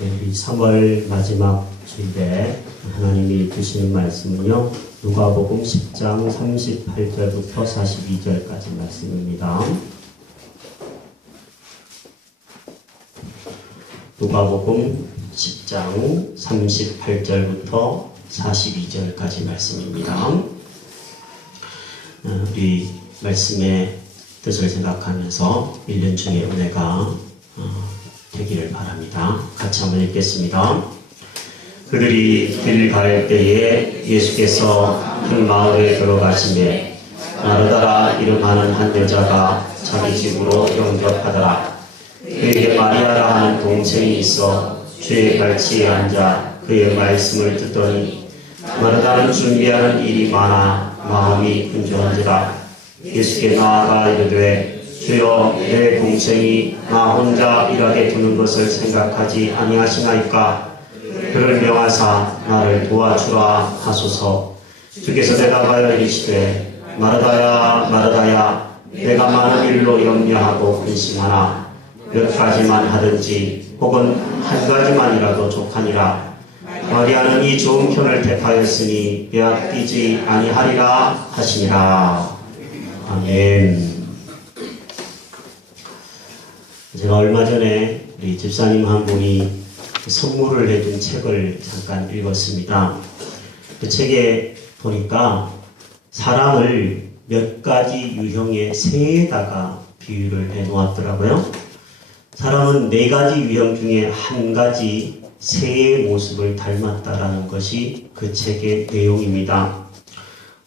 우리 3월 마지막 주일에 하나님이 주시는 말씀은요, 누가복음 10장 38절부터 42절까지 말씀입니다. 누가복음 10장 38절부터 42절까지 말씀입니다. 우리 말씀의 뜻을 생각하면서 1년 중에 은혜가 되기를 바랍니다. 같이 한번 읽겠습니다. 그들이 길 갈 때에 예수께서 큰 마을에 들어가시매 마르다라 이름하는 한 여자가 자기 집으로 영접하더라. 그에게 마리아라 하는 동생이 있어 주의 발치에 앉아 그의 말씀을 듣더니 마르다는 준비하는 일이 많아 마음이 분주한지라. 예수께 나아가 이르되 주여 내 동생이 나 혼자 일하게 두는 것을 생각하지 아니하시나이까. 그를 명하사 나를 도와주라 하소서. 주께서 대답하여 이르시되 마르다야 마르다야 내가 많은 일로 염려하고 근심하나 몇 가지만 하든지 혹은 한 가지만이라도 족하니라. 마리아는 이 좋은 편을 택하였으니 빼앗기지 아니하리라 하시니라. 아멘. 제가 얼마 전에 우리 집사님 한 분이 선물을 해준 책을 잠깐 읽었습니다. 그 책에 보니까 사람을 몇 가지 유형의 새에다가 비유를 해 놓았더라고요. 사람은 4가지 유형 중에 한 가지 새의 모습을 닮았다라는 것이 그 책의 내용입니다.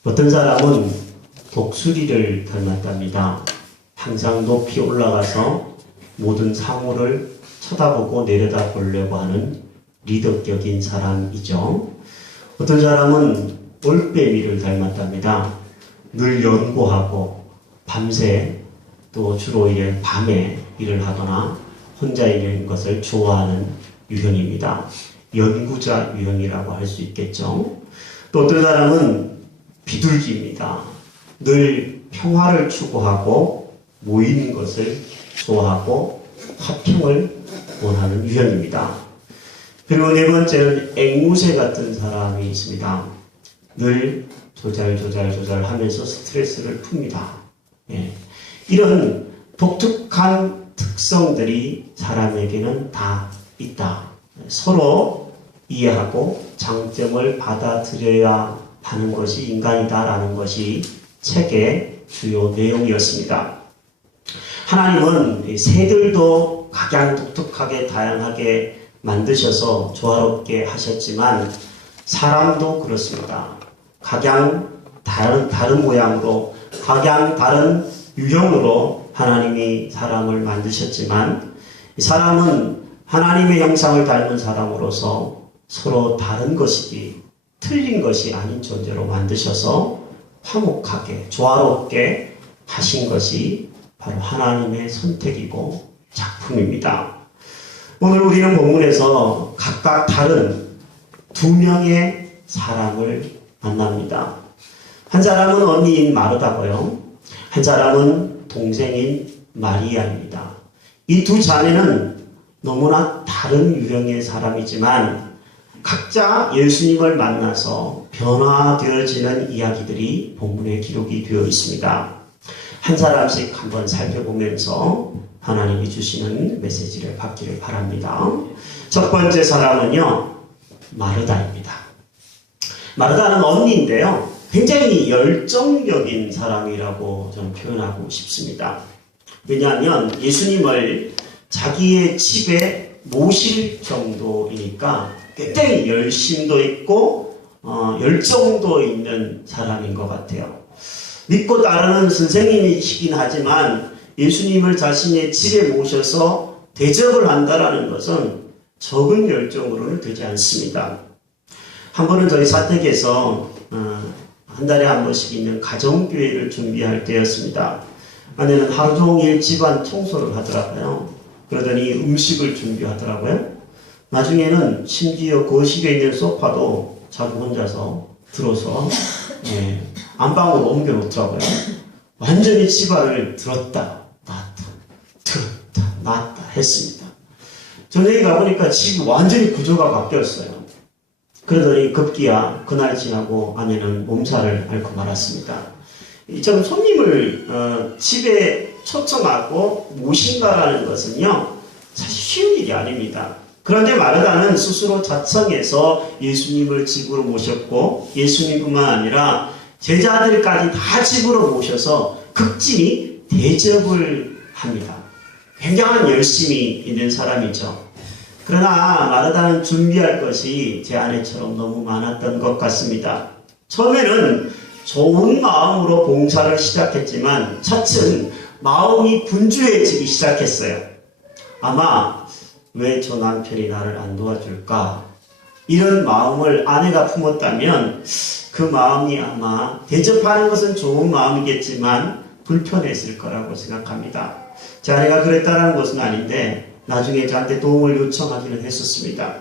어떤 사람은 독수리를 닮았답니다. 항상 높이 올라가서 모든 사물을 쳐다보고 내려다보려고 하는 리더격인 사람이죠. 어떤 사람은 올빼미를 닮았답니다. 늘 연구하고 밤새 또 주로 밤에 일을 하거나 혼자 있는 것을 좋아하는 유형입니다. 연구자 유형이라고 할 수 있겠죠. 또 어떤 사람은 비둘기입니다. 늘 평화를 추구하고 모이는 것을 좋아하고 화평을 원하는 유형입니다. 그리고 4번째는 앵무새 같은 사람이 있습니다. 늘 조잘조잘 하면서 스트레스를 풉니다. 이런 독특한 특성들이 사람에게는 다 있다. 서로 이해하고 장점을 받아들여야 하는 것이 인간이다라는 것이 책의 주요 내용이었습니다. 하나님은 새들도 각양 독특하게 다양하게 만드셔서 조화롭게 하셨지만 사람도 그렇습니다. 각양 다른 모양으로 각양 다른 유형으로 하나님이 사람을 만드셨지만 사람은 하나님의 형상을 닮은 사람으로서 서로 다른 것이지 틀린 것이 아닌 존재로 만드셔서 화목하게 조화롭게 하신 것이 바로 하나님의 선택이고 작품입니다. 오늘 우리는 본문에서 각각 다른 2명의 사람을 만납니다. 한 사람은 언니인 마르다고요. 한 사람은 동생인 마리아입니다. 이 2 자매는 너무나 다른 유형의 사람이지만 각자 예수님을 만나서 변화되어지는 이야기들이 본문에 기록이 되어 있습니다. 한 사람씩 한번 살펴보면서 하나님이 주시는 메시지를 받기를 바랍니다. 첫 번째 사람은요, 마르다입니다. 마르다는 언니인데요, 굉장히 열정적인 사람이라고 저는 표현하고 싶습니다. 왜냐하면 예수님을 자기의 집에 모실 정도이니까 굉장히 열심도 있고 열정도 있는 사람인 것 같아요. 믿고 따르는 선생님이시긴 하지만 예수님을 자신의 집에 모셔서 대접을 한다는 것은 적은 열정으로는 되지 않습니다. 한 번은 저희 사택에서 한 달에 한 번씩 있는 가정교회를 준비할 때였습니다. 아내는 하루 종일 집안 청소를 하더라고요. 그러더니 음식을 준비하더라고요. 나중에는 심지어 거실에 있는 소파도 자기 혼자서 들어서 안방으로 옮겨 놓더라고요. 완전히 집안을 들었다 놨다 했습니다. 저녁에 가보니까 집이 완전히 구조가 바뀌었어요. 그러더니 급기야 그날 지나고 아내는 몸살을 앓고 말았습니다. 좀 손님을 집에 초청하고 모신다라는 것은요, 사실 쉬운 일이 아닙니다. 그런데 마르다는 스스로 자청해서 예수님을 집으로 모셨고, 예수님뿐만 아니라 제자들까지 다 집으로 모셔서 극진히 대접을 합니다. 굉장한 열심이 있는 사람이죠. 그러나 마르다는 준비할 것이 제 아내처럼 너무 많았던 것 같습니다. 처음에는 좋은 마음으로 봉사를 시작했지만 차츰 마음이 분주해지기 시작했어요. 아마 왜 저 남편이 나를 안 도와줄까? 이런 마음을 아내가 품었다면 그 마음이 아마 대접하는 것은 좋은 마음이겠지만 불편했을 거라고 생각합니다. 제 아내가 그랬다는 것은 아닌데 나중에 저한테 도움을 요청하기는 했었습니다.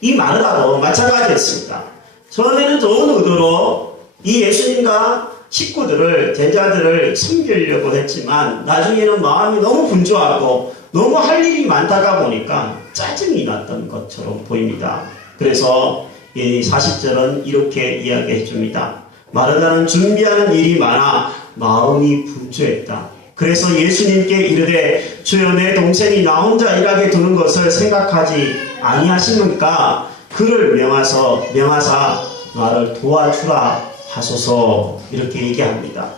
이 마르다도 마찬가지였습니다. 처음에는 좋은 의도로 이 예수님과 식구들을, 제자들을 섬기려고 했지만 나중에는 마음이 너무 분주하고 너무 할 일이 많다가 보니까 짜증이 났던 것처럼 보입니다. 그래서 40절은 이렇게 이야기해 줍니다. 마르다는 준비하는 일이 많아 마음이 분주했다. 그래서 예수님께 이르되 주여 내 동생이 나 혼자 일하게 두는 것을 생각하지 아니하십니까? 그를 명하사 나를 도와주라 하소서. 이렇게 얘기합니다.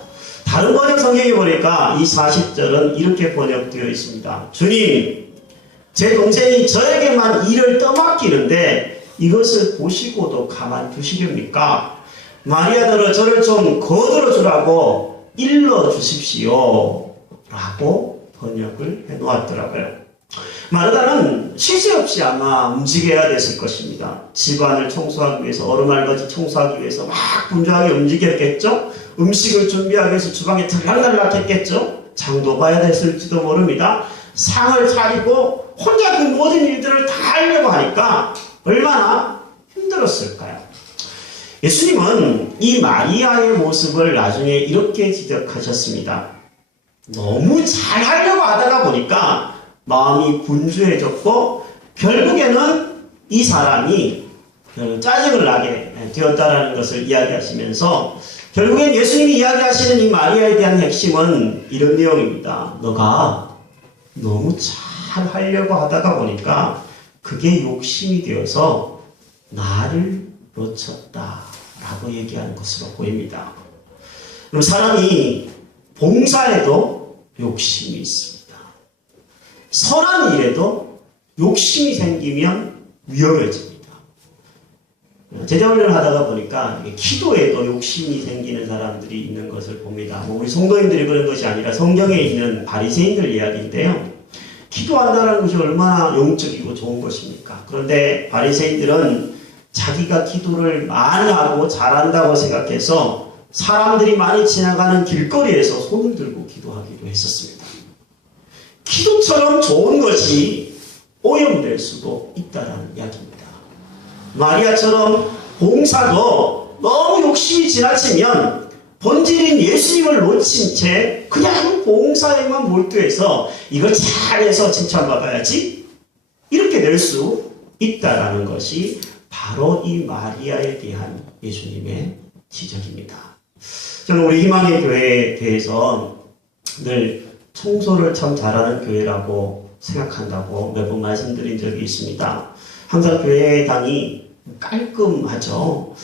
다른 번역 성경에 보니까 이 40절은 이렇게 번역되어 있습니다. 주님, 제 동생이 저에게만 일을 떠맡기는데 이것을 보시고도 가만두시렵니까? 마리아더러 저를 좀 거들어 주라고 일러 주십시오. 라고 번역을 해 놓았더라고요. 마르다는 쉴 새 없이 아마 움직여야 됐을 것입니다. 집안을 청소하기 위해서, 얼음알같이 청소하기 위해서 막 분주하게 움직였겠죠? 음식을 준비하기 위해서 주방에 들락날락 했겠죠? 장도 봐야 됐을지도 모릅니다. 상을 차리고 혼자 그 모든 일들을 다 하려고 하니까 얼마나 힘들었을까요? 예수님은 이 마리아의 모습을 나중에 이렇게 지적하셨습니다. 너무 잘 하려고 하다가 보니까 마음이 분주해졌고 결국에는 이 사람이 짜증을 나게 되었다는 것을 이야기하시면서 결국엔 예수님이 이야기하시는 이 마리아에 대한 핵심은 이런 내용입니다. 너가 너무 잘 하려고 하다가 보니까 그게 욕심이 되어서 나를 놓쳤다라고 얘기하는 것으로 보입니다. 그럼 사람이 봉사에도 욕심이 있습니다. 선한 일에도 욕심이 생기면 위험해집니다. 제자훈련을 하다가 보니까 기도에도 욕심이 생기는 사람들이 있는 것을 봅니다. 우리 성도인들이 그런 것이 아니라 성경에 있는 바리새인들 이야기인데요. 기도한다는 것이 얼마나 영적이고 좋은 것입니까? 그런데 바리새인들은 자기가 기도를 많이 하고 잘한다고 생각해서 사람들이 많이 지나가는 길거리에서 손을 들고 기도하기도 했었습니다. 기도처럼 좋은 것이 오염될 수도 있다는 이야기입니다. 마리아처럼 봉사도 너무 욕심이 지나치면 본질인 예수님을 놓친 채 그냥 봉사에만 몰두해서 이걸 잘해서 칭찬받아야지 이렇게 될 수 있다라는 것이 바로 이 마리아에 대한 예수님의 지적입니다. 저는 우리 희망의 교회에 대해서 늘 청소를 참 잘하는 교회라고 생각한다고 몇 번 말씀드린 적이 있습니다. 항상 교회당이 깔끔하죠.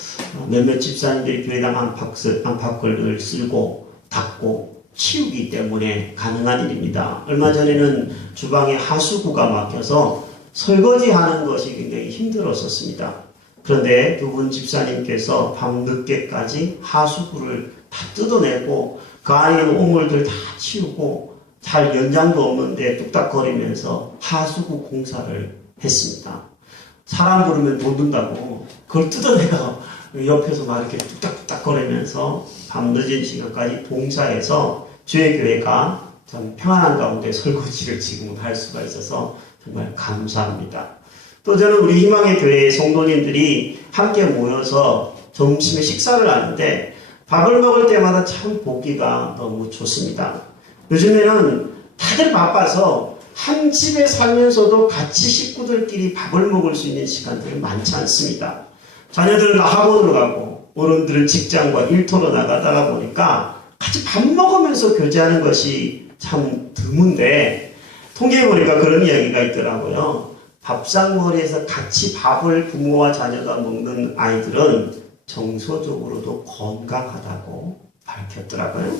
몇몇 집사님들이 교회당 안팎을 쓸고 닦고 치우기 때문에 가능한 일입니다. 얼마 전에는 주방에 하수구가 막혀서 설거지하는 것이 굉장히 힘들었었습니다. 그런데 두 분 집사님께서 밤늦게까지 하수구를 다 뜯어내고 그 안에 있는 오물들 다 치우고 잘 연장도 없는데 뚝딱거리면서 하수구 공사를 했습니다. 사람 부르면 못 든다고 그걸 뜯어내가 옆에서 막 이렇게 뚝딱뚝딱거리면서 밤늦은 시간까지 봉사해서 주의 교회가 참 평안한 가운데 설거지를 지금 할 수가 있어서 정말 감사합니다. 또 저는 우리 희망의 교회의 성도님들이 함께 모여서 점심에 식사를 하는데 밥을 먹을 때마다 참 보기가 너무 좋습니다. 요즘에는 다들 바빠서 한 집에 살면서도 같이 식구들끼리 밥을 먹을 수 있는 시간들은 많지 않습니다. 자녀들은 다 학원으로 가고 어른들은 직장과 일터로 나가다가 보니까 같이 밥 먹으면서 교제하는 것이 참 드문데 통계에 보니까 그런 이야기가 있더라고요. 밥상머리에서 같이 밥을 부모와 자녀가 먹는 아이들은 정서적으로도 건강하다고 밝혔더라고요.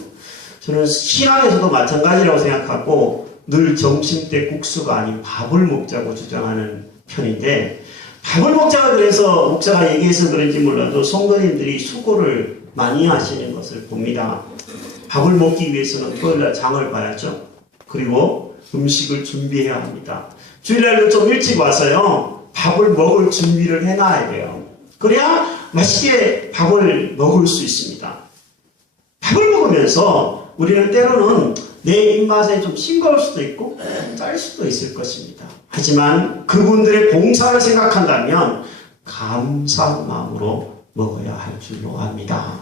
저는 신앙에서도 마찬가지라고 생각하고 늘 점심때 국수가 아닌 밥을 먹자고 주장하는 편인데 밥을 먹자고 그래서 목사가 얘기해서 그런지 몰라도 성도님들이 수고를 많이 하시는 것을 봅니다. 밥을 먹기 위해서는 토요일날 장을 봐야죠. 그리고 음식을 준비해야 합니다. 주일날도 좀 일찍 와서요. 밥을 먹을 준비를 해놔야 돼요. 그래야 맛있게 밥을 먹을 수 있습니다. 밥을 먹으면서 우리는 때로는 내 입맛에 좀 싱거울 수도 있고 짤 수도 있을 것입니다. 하지만 그분들의 봉사를 생각한다면 감사한 마음으로 먹어야 할 줄로 압니다.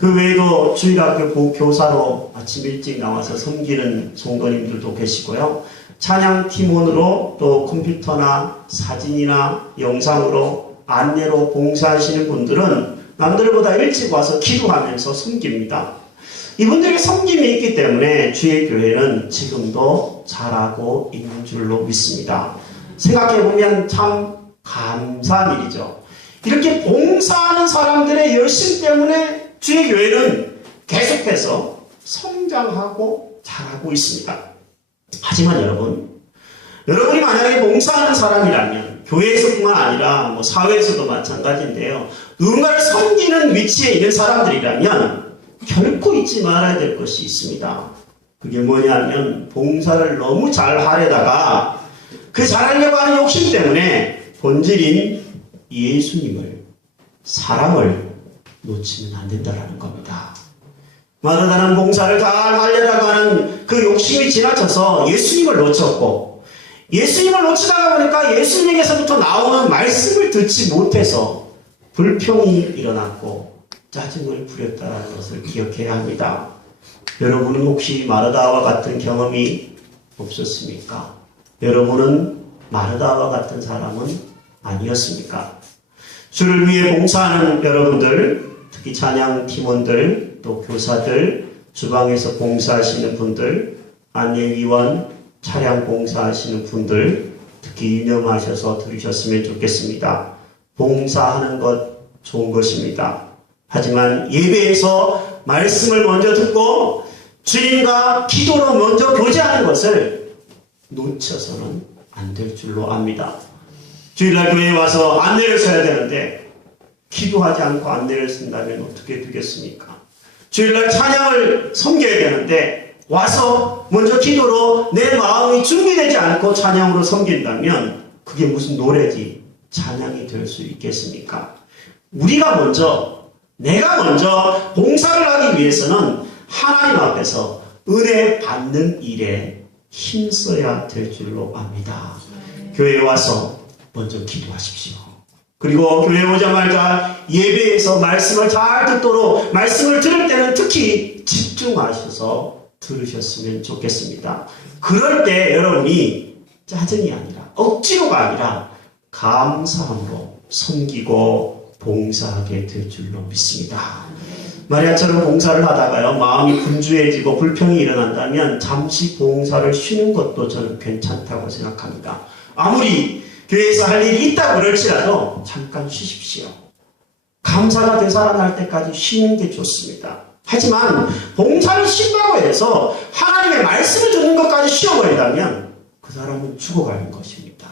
그 외에도 주일학교 교사로 아침 일찍 나와서 섬기는 성도님들도 계시고요. 찬양팀원으로 또 컴퓨터나 사진이나 영상으로 안내로 봉사하시는 분들은 남들보다 일찍 와서 기도하면서 섬깁니다. 이분들의 섬김이 있기 때문에 주의 교회는 지금도 잘하고 있는 줄로 믿습니다. 생각해보면 참 감사한 일이죠. 이렇게 봉사하는 사람들의 열심 때문에 주의 교회는 계속해서 성장하고 잘하고 있습니다. 하지만 여러분이 만약에 봉사하는 사람이라면 교회에서뿐만 아니라 사회에서도 마찬가지인데요. 누군가를 섬기는 위치에 있는 사람들이라면 결코 잊지 말아야 될 것이 있습니다. 그게 뭐냐면 봉사를 너무 잘하려다가 그 잘하려고 하는 욕심 때문에 본질인 예수님을, 사랑을 놓치면 안 된다는 겁니다. 말하자면 봉사를 잘 하려다가 하는 그 욕심이 지나쳐서 예수님을 놓쳤고 예수님을 놓치다가 보니까 예수님에게서부터 나오는 말씀을 듣지 못해서 불평이 일어났고 짜증을 부렸다는 것을 기억해야 합니다. 여러분은 혹시 마르다와 같은 경험이 없었습니까? 여러분은 마르다와 같은 사람은 아니었습니까? 주를 위해 봉사하는 여러분들, 특히 찬양 팀원들, 또 교사들, 주방에서 봉사하시는 분들, 안내위원, 차량 봉사하시는 분들, 특히 유념하셔서 들으셨으면 좋겠습니다. 봉사하는 것 좋은 것입니다. 하지만 예배에서 말씀을 먼저 듣고 주님과 기도로 먼저 교제하는 것을 놓쳐서는 안 될 줄로 압니다. 주일날 교회에 와서 안내를 써야 되는데 기도하지 않고 안내를 쓴다면 어떻게 되겠습니까? 주일날 찬양을 섬겨야 되는데 와서 먼저 기도로 내 마음이 준비되지 않고 찬양으로 섬긴다면 그게 무슨 노래지 찬양이 될 수 있겠습니까? 내가 먼저 봉사를 하기 위해서는 하나님 앞에서 은혜 받는 일에 힘써야 될 줄로 압니다. 교회에 와서 먼저 기도하십시오. 그리고 교회 오자마자 예배에서 말씀을 잘 듣도록 말씀을 들을 때는 특히 집중하셔서 들으셨으면 좋겠습니다. 그럴 때 여러분이 짜증이 아니라 억지로가 아니라 감사함으로 섬기고 봉사하게 될 줄로 믿습니다. 마리아처럼 봉사를 하다가요 마음이 분주해지고 불평이 일어난다면 잠시 봉사를 쉬는 것도 저는 괜찮다고 생각합니다. 아무리 교회에서 할 일이 있다고 그럴지라도 잠깐 쉬십시오. 감사가 되살아날 때까지 쉬는 게 좋습니다. 하지만 봉사를 쉰다고 해서 하나님의 말씀을 듣는 것까지 쉬어버린다면 그 사람은 죽어가는 것입니다.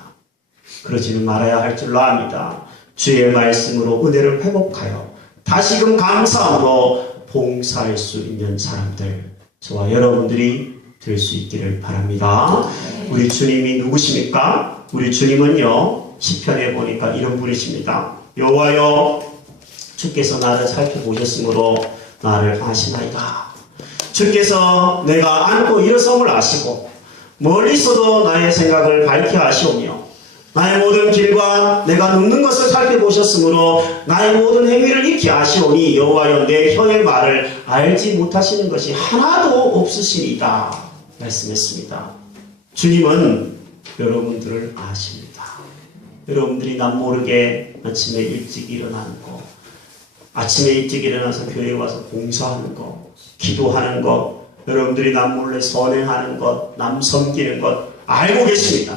그러지는 말아야 할 줄로 압니다. 주의 말씀으로 은혜를 회복하여 다시금 감사함으로 봉사할 수 있는 사람들 저와 여러분들이 될 수 있기를 바랍니다. 우리 주님이 누구십니까? 우리 주님은요 시편에 보니까 이런 분이십니다. 여호와여 주께서 나를 살펴보셨으므로 나를 아시나이다. 주께서 내가 앉고 일어섬을 아시고 멀리서도 나의 생각을 밝히 아시오며 나의 모든 길과 내가 눕는 것을 살펴보셨으므로 나의 모든 행위를 익히 아시오니 여호와여 내 혀의 말을 알지 못하시는 것이 하나도 없으시리이다 말씀했습니다. 주님은 여러분들을 아십니다. 여러분들이 남모르게 아침에 일찍 일어나는 거, 아침에 일찍 일어나서 교회에 와서 봉사하는 거, 기도하는 거, 여러분들이 남몰래 선행하는 것, 남 섬기는 것 알고 계십니다.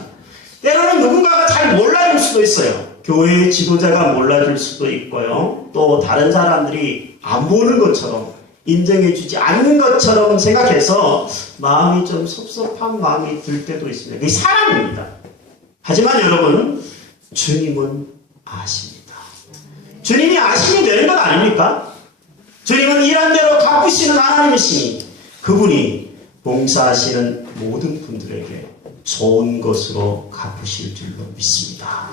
때로는 누군가가 잘 몰라줄 수도 있어요. 교회의 지도자가 몰라줄 수도 있고요. 또 다른 사람들이 안 보는 것처럼 인정해주지 않는 것처럼 생각해서 마음이 좀 섭섭한 마음이 들 때도 있습니다. 그게 사람입니다. 하지만 여러분, 주님은 아십니다. 주님이 아시면 되는 건 아닙니까? 주님은 일한 대로 갚으시는 하나님이시니 그분이 봉사하시는 모든 분들에게 좋은 것으로 갚으실 줄로 믿습니다.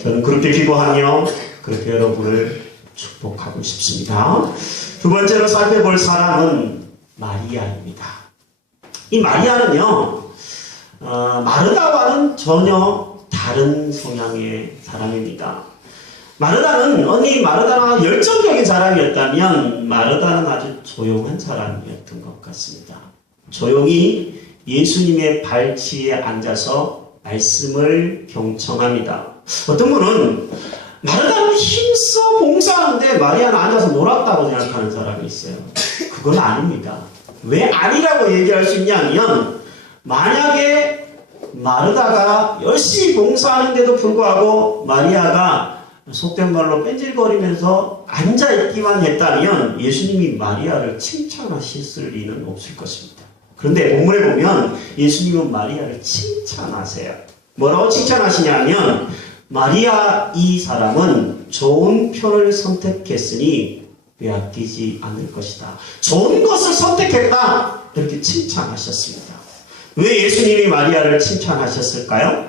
저는 그렇게 기도하며 그렇게 여러분을 축복하고 싶습니다. 두 번째로 살펴볼 사람은 마리아입니다. 이 마리아는요, 마르다와는 전혀 다른 성향의 사람입니다. 마르다가 열정적인 사람이었다면 마르다는 아주 조용한 사람이었던 것 같습니다. 조용히 예수님의 발치에 앉아서 말씀을 경청합니다. 어떤 분은 마르다는 힘써 봉사하는데 마리아는 앉아서 놀았다고 생각하는 사람이 있어요. 그건 아닙니다. 왜 아니라고 얘기할 수 있냐면, 만약에 마르다가 열심히 봉사하는데도 불구하고 마리아가 속된 말로 뺀질거리면서 앉아있기만 했다면 예수님이 마리아를 칭찬하실 리는 없을 것입니다. 그런데 본문에 보면 예수님은 마리아를 칭찬하세요. 뭐라고 칭찬하시냐면, 마리아 이 사람은 좋은 편을 선택했으니 빼앗기지 않을 것이다. 좋은 것을 선택했다. 이렇게 칭찬하셨습니다. 왜 예수님이 마리아를 칭찬하셨을까요?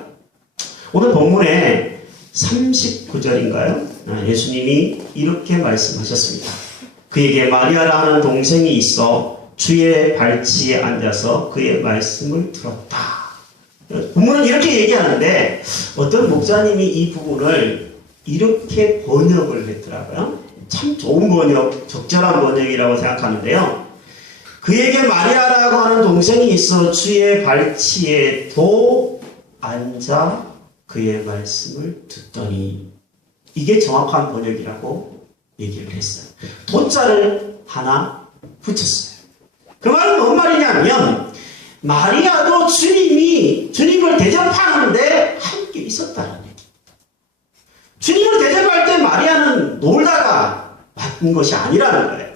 오늘 본문에 39절인가요? 예수님이 이렇게 말씀하셨습니다. 그에게 마리아라 하는 동생이 있어 주의 발치에 앉아서 그의 말씀을 들었다. 본문은 이렇게 얘기하는데 어떤 목사님이 이 부분을 이렇게 번역을 했더라고요. 참 좋은 번역, 적절한 번역이라고 생각하는데요. 그에게 마리아라고 하는 동생이 있어 주의 발치에도 앉아 그의 말씀을 듣더니, 이게 정확한 번역이라고 얘기를 했어요. 도자를 하나 붙였어요. 그 말은 뭔 말이냐면, 마리아도 주님을 대접하는데 함께 있었다는 얘기입니다. 주님을 대접할 때 마리아는 놀다가 왔던 것이 아니라는 거예요.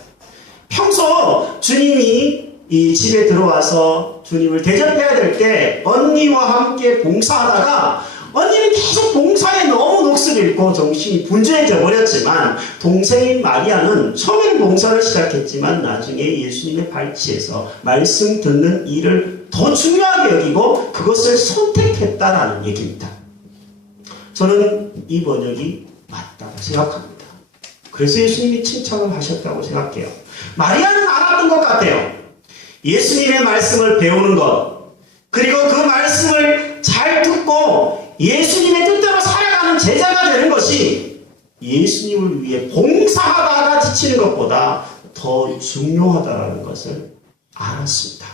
평소 주님이 이 집에 들어와서 주님을 대접해야 될 때 언니와 함께 봉사하다가 언니는 계속 봉사에 너무 녹슬 잃고 정신이 분주해져 버렸지만, 동생인 마리아는 처음에는 봉사를 시작했지만 나중에 예수님의 발치에서 말씀 듣는 일을 더 중요하게 여기고 그것을 선택했다라는 얘기입니다. 저는 이 번역이 맞다고 생각합니다. 그래서 예수님이 칭찬을 하셨다고 생각해요. 마리아는 알았던 것 같아요. 예수님의 말씀을 배우는 것, 그리고 그 말씀을 잘 듣고 예수님의 뜻대로 살아가는 제자가 되는 것이 예수님을 위해 봉사하다가 지치는 것보다 더 중요하다는 것을 알았습니다.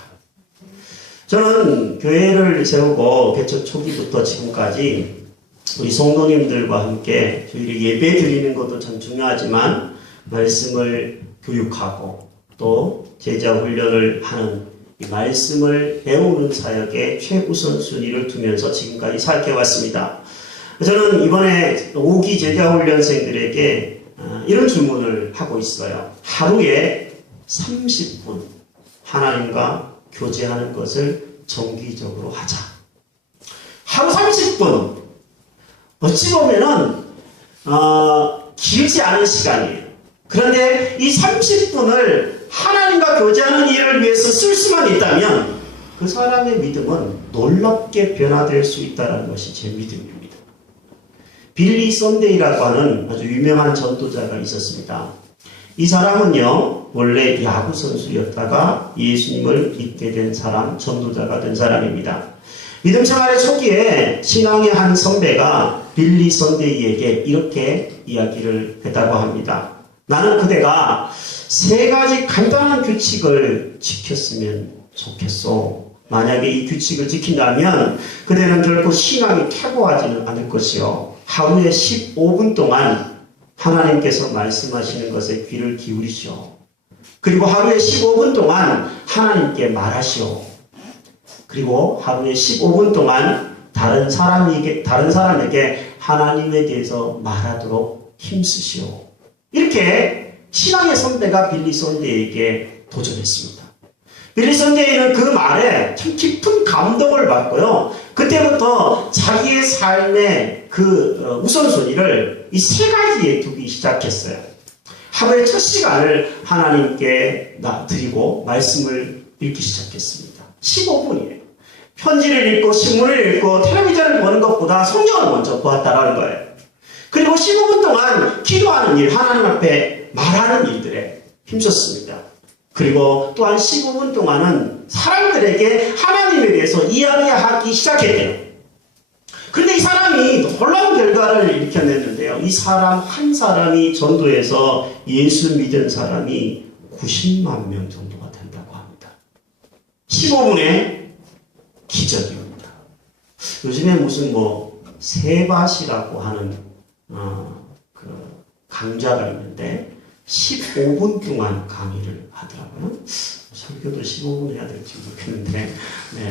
저는 교회를 세우고 개척 초기부터 지금까지 우리 성도님들과 함께 저희를 예배 드리는 것도 참 중요하지만 말씀을 교육하고 또 제자 훈련을 하는 이 말씀을 배우는 사역에 최우선 순위를 두면서 지금까지 살펴왔습니다. 저는 이번에 5기 제자훈련생들에게 이런 질문을 하고 있어요. 하루에 30분 하나님과 교제하는 것을 정기적으로 하자. 하루 30분. 어찌 보면은 길지 않은 시간이에요. 그런데 이 30분을 하나님과 교제하는 일을 위해서 쓸 수만 있다면 그 사람의 믿음은 놀랍게 변화될 수 있다는 것이 제 믿음입니다. 빌리 선데이라고 하는 아주 유명한 전도자가 있었습니다. 이 사람은요, 원래 야구 선수였다가 예수님을 믿게 된 사람, 전도자가 된 사람입니다. 믿음 생활의 초기에 신앙의 한 선배가 빌리 선데이에게 이렇게 이야기를 했다고 합니다. 나는 그대가 3가지 간단한 규칙을 지켰으면 좋겠어. 만약에 이 규칙을 지킨다면 그대는 결코 신앙이 퇴보하지는 않을 것이요. 하루에 15분 동안 하나님께서 말씀하시는 것에 귀를 기울이시오. 그리고 하루에 15분 동안 하나님께 말하시오. 그리고 하루에 15분 동안 다른 사람에게 하나님에 대해서 말하도록 힘쓰시오. 이렇게 신앙의 선배가 빌리 선대에게 도전했습니다. 빌리 선대는 그 말에 참 깊은 감동을 받고요. 그때부터 자기의 삶의 그 우선순위를 이 세 가지에 두기 시작했어요. 하루의 첫 시간을 하나님께 드리고 말씀을 읽기 시작했습니다. 15분이에요. 편지를 읽고 신문을 읽고 텔레비전을 보는 것보다 성경을 먼저 보았다라는 거예요. 그리고 15분 동안 기도하는 일, 하나님 앞에 말하는 일들에 힘썼습니다. 그리고 또한 15분 동안은 사람들에게 하나님에 대해서 이야기하기 시작했대요. 그런데 이 사람이 놀라운 결과를 일으켜냈는데요. 이 사람 한 사람이 전도해서 예수 믿은 사람이 90만 명 정도가 된다고 합니다. 15분의 기적입니다. 요즘에 무슨 세바시라고 하는 그 강좌가 있는데 15분 동안 강의를 하더라고요. 설교도 15분 해야 될지 모르겠는데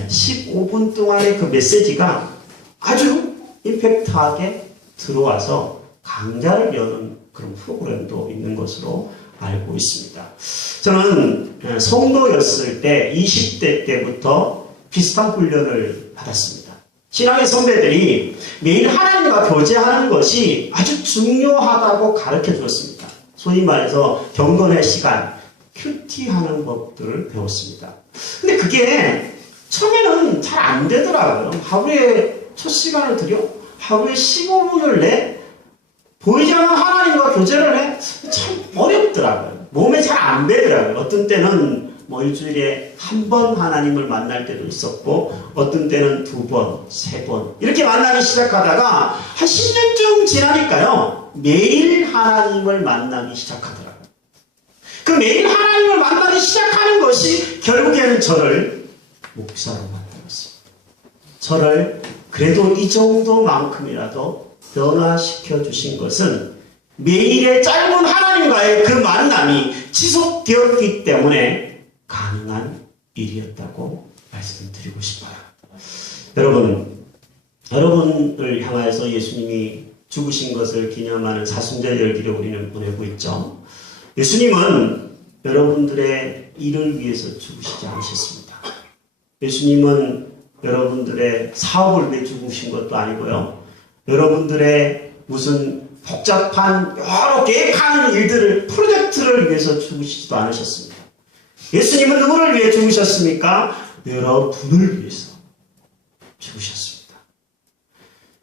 15분 동안의 그 메시지가 아주 임팩트하게 들어와서 강좌를 여는 그런 프로그램도 있는 것으로 알고 있습니다. 저는 성도였을 때 20대 때부터 비슷한 훈련을 받았습니다. 신앙의 선배들이 매일 하나님과 교제하는 것이 아주 중요하다고 가르쳐 주었습니다. 소위 말해서 경건의 시간, 큐티하는 법들을 배웠습니다. 근데 그게 처음에는 잘 안 되더라고요. 하루에 첫 시간을 들여? 하루에 15분을 내? 보이지 않는 하나님과 교제를 해? 참 어렵더라고요. 몸에 잘 안 배더라고요. 어떤 때는 일주일에 한 번 하나님을 만날 때도 있었고 어떤 때는 2번, 3번 이렇게 만나기 시작하다가 한 10년쯤 지나니까요. 매일 하나님을 만나기 시작하더라고요. 그 매일 하나님을 만나기 시작하는 것이 결국에는 저를 목사로 만들었습니다. 저를 그래도 이 정도만큼이라도 변화시켜 주신 것은 매일의 짧은 하나님과의 그 만남이 지속되었기 때문에 가능한 일이었다고 말씀드리고 싶어요. 여러분을 향하여서 예수님이 죽으신 것을 기념하는 사순절 열기를 우리는 보내고 있죠. 예수님은 여러분들의 일을 위해서 죽으시지 않으셨습니다. 예수님은 여러분들의 사업을 위해 죽으신 것도 아니고요. 여러분들의 무슨 복잡한 여러 계획하는 일들을 프로젝트를 위해서 죽으시지도 않으셨습니다. 예수님은 누구를 위해 죽으셨습니까? 여러분을 위해서 죽으셨습니다.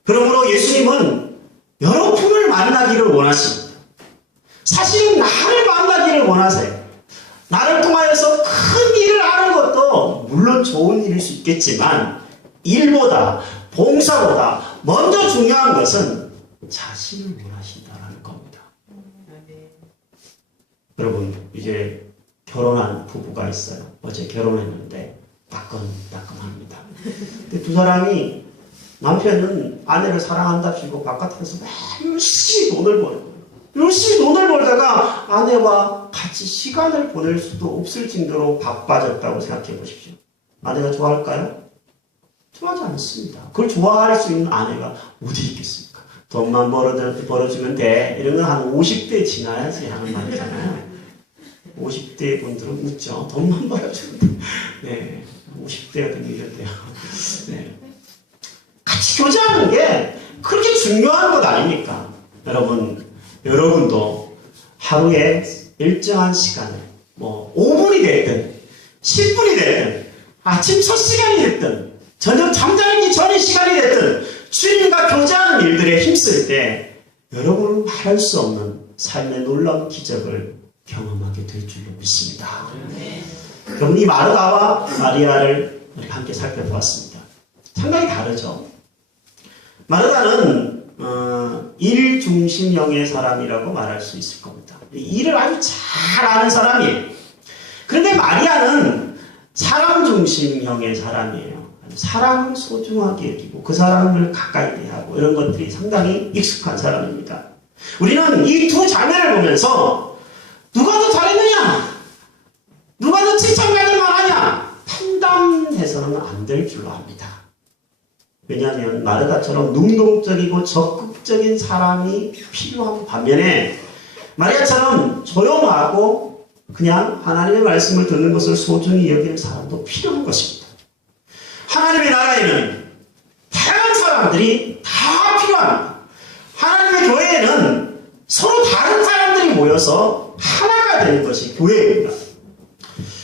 그러므로 예수님은 여러분을 만나기를 원하십니다. 사실은 나를 만나기를 원하세요. 나를 통하여서 큰 일을 하는 것도 물론 좋은 일일 수 있겠지만 일보다 봉사보다 먼저 중요한 것은 자신을 원하신다는 겁니다. 여러분 이제 결혼한 부부가 있어요. 어제 결혼했는데 따끔따끔합니다. 근데 두 사람이 남편은 아내를 사랑한답시고 바깥에서 막 열심히 돈을 버는 거예요. 열심히 돈을 벌다가 아내와 같이 시간을 보낼 수도 없을 정도로 바빠졌다고 생각해 보십시오. 아내가 좋아할까요? 좋아하지 않습니다. 그걸 좋아할 수 있는 아내가 어디 있겠습니까? 돈만 벌어주면 돼. 이런 건 한 50대 지나야지 하는 말이잖아요. 50대 분들은 웃죠. 돈만 벌어주면 돼. 네. 50대가 되면 이랬대요. 네. 같이 교제하는 게 그렇게 중요한 것 아닙니까? 여러분도 하루에 일정한 시간을 5분이 됐든 10분이 됐든 아침 첫 시간이 됐든 저녁 잠자기 전의 시간이 됐든 주님과 교제하는 일들에 힘쓸 때 여러분은 말할 수 없는 삶의 놀라운 기적을 경험하게 될 줄로 믿습니다. 여러분 이 마르다와 마리아를 우리 함께 살펴보았습니다. 상당히 다르죠. 마르다는 일 중심형의 사람이라고 말할 수 있을 겁니다. 일을 아주 잘 아는 사람이에요. 그런데 마리아는 사람 중심형의 사람이에요. 사람을 소중하게 여기고 그 사람을 가까이 대하고 이런 것들이 상당히 익숙한 사람입니다. 우리는 이 두 장면을 보면서 누가 더 잘했느냐? 누가 더 칭찬받을 만하냐? 판단해서는 안 될 줄로 압니다. 왜냐하면 마르다처럼 능동적이고 적극적인 사람이 필요한 반면에 마리아처럼 조용하고 그냥 하나님의 말씀을 듣는 것을 소중히 여기는 사람도 필요한 것입니다. 하나님의 나라에는 다양한 사람들이 다 필요합니다. 하나님의 교회에는 서로 다른 사람들이 모여서 하나가 되는 것이 교회입니다.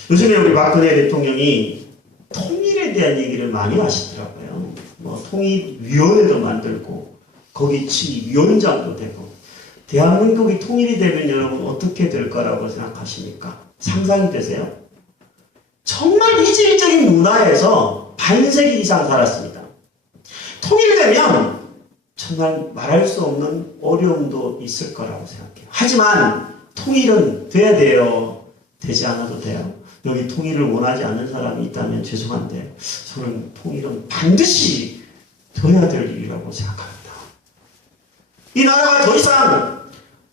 요즘에 우리 박근혜 대통령이 통일에 대한 얘기를 많이 하시더라고요. 뭐 통일위원회도 만들고 거기 위원장도 되고 대한민국이 통일이 되면 여러분 어떻게 될 거라고 생각하십니까? 상상이 되세요? 정말 이질적인 문화에서 반세기 이상 살았습니다. 통일되면 정말 말할 수 없는 어려움도 있을 거라고 생각해요. 하지만 통일은 돼야 돼요? 되지 않아도 돼요? 여기 통일을 원하지 않는 사람이 있다면 죄송한데 저는 통일은 반드시 돼야 될 일이라고 생각합니다. 이 나라가 더 이상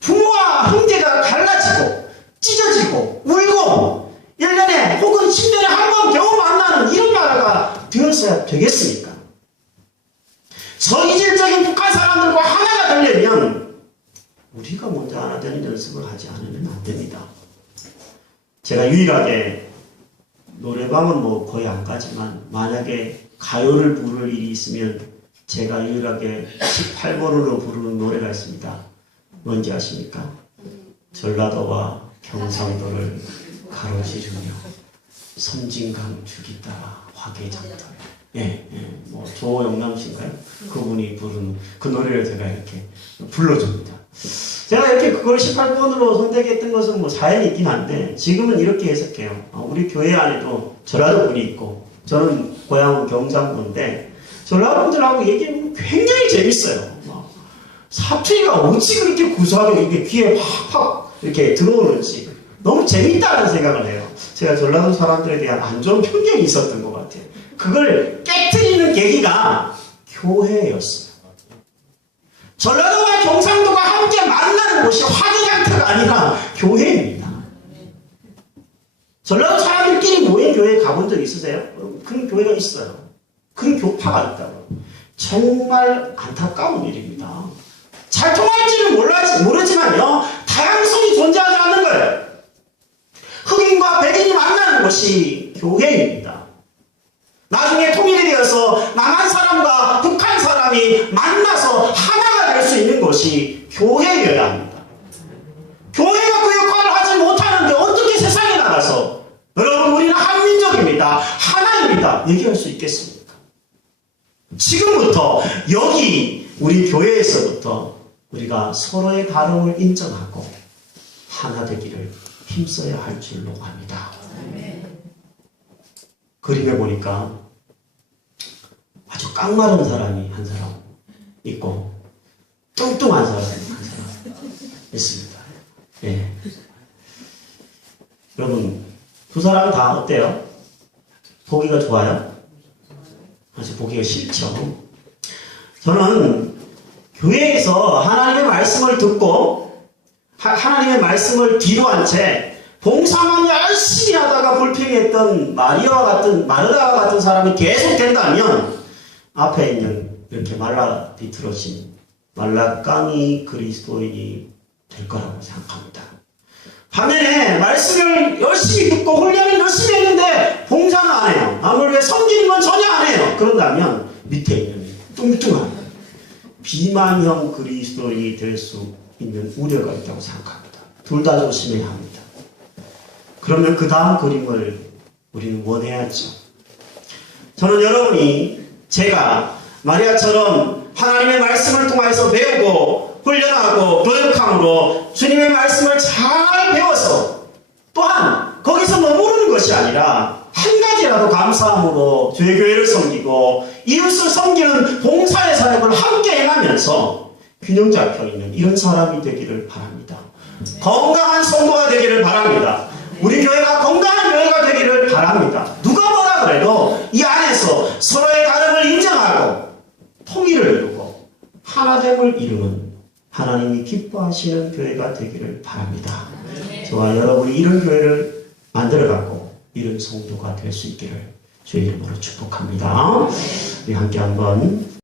부모와 형제가 갈라지고 찢어지고 울고 1년에 혹은 10년에 한 번 겨우 만나는 이런 나라가 되었어야 되겠습니까? 저이질적인 북한 사람들과 하나가 되려면 우리가 먼저 하나 되는 연습을 하지 않으면 안 됩니다. 제가 유일하게 노래방은 뭐 거의 안 가지만 만약에 가요를 부를 일이 있으면 제가 유일하게 18번으로 부르는 노래가 있습니다. 뭔지 아십니까? 전라도와 경상도를 가로지르며 섬진강 주기 따라 화개장터. 뭐 조영남 씨인가요? 그분이 부른 그 노래를 제가 이렇게 불러줍니다. 제가 이렇게 그걸 18번으로 선택했던 것은 뭐 사연이 있긴 한데 지금은 이렇게 해석해요. 우리 교회 안에도 전라도 분이 있고 저는 고향은 경상도인데 전라도 분들하고 얘기하면 굉장히 재밌어요. 사투리가 어찌 그렇게 구수하게 이게 귀에 팍팍 이렇게 들어오는지 너무 재밌다는 생각을 해요. 제가 전라도 사람들에 대한 안 좋은 편견이 있었던 것 같아요. 그걸 깨트리는 계기가 교회였어요. 전라도와 경상도가 함께 만나는 곳이 화개장터가 아니라 교회입니다. 전라도 사람들끼리 모인 교회에 가본 적 있으세요? 그런 교회가 있어요. 그런 교파가 있다고. 정말 안타까운 일입니다. 잘 통할지는 모르지만요. 다양성이 존재하지 않는 거예요. 흑인과 백인이 만나는 곳이 교회입니다. 나중에 통일이 되어서 남한 사람과 북한 사람이 만나서 하나가 될 수 있는 것이 교회여야 합니다. 교회가 그 역할을 하지 못하는데 어떻게 세상에 나가서 여러분 우리는 한민족입니다. 하나입니다. 얘기할 수 있겠습니까? 지금부터 여기 우리 교회에서부터 우리가 서로의 다름을 인정하고 하나 되기를 힘써야 할 줄로 압니다. 그림에 보니까 아주 깡마른 사람이 한 사람 있고 뚱뚱한 사람이 한 사람 있습니다. 예. 여러분 두 사람 다 어때요? 보기가 좋아요? 아주 보기가 싫죠. 저는 교회에서 하나님의 말씀을 듣고 하나님의 말씀을 뒤로 한 채 봉사만 열심히 하다가 불평했던 마르다와 같은 사람이 계속 된다면 앞에 있는 이렇게 말라 비틀어진 말라깡이 그리스도인이 될 거라고 생각합니다. 반면에 말씀을 열심히 듣고 훈련을 열심히 했는데 봉사는 안 해요. 남을 위해 섬기는 건 전혀 안 해요. 그런다면 밑에 있는 뚱뚱한 비만형 그리스도인이 될 수 있는 우려가 있다고 생각합니다. 둘 다 조심해야 합니다. 그러면 그 다음 그림을 우리는 원해야죠. 저는 여러분이 제가 마리아처럼 하나님의 말씀을 통해서 배우고 훈련하고 교육함으로 주님의 말씀을 잘 배워서 또한 거기서 머무르는 것이 아니라 한 가지라도 감사함으로 주의 교회를 섬기고 이웃을 섬기는 봉사의 사역을 함께 행하면서 균형 잡혀 있는 이런 사람이 되기를 바랍니다. 건강한 성도가 되기를 바랍니다. 우리 교회가 건강한 교회가 되기를 바랍니다. 누가 뭐라 그래도 이 안에서 서로의 다름을 인정하고 통일을 이루고 하나됨을 이루는 하나님이 기뻐하시는 교회가 되기를 바랍니다. 저와 여러분이 이런 교회를 만들어가고 이런 성도가 될 수 있기를 주의 이름으로 축복합니다. 우리 함께 한번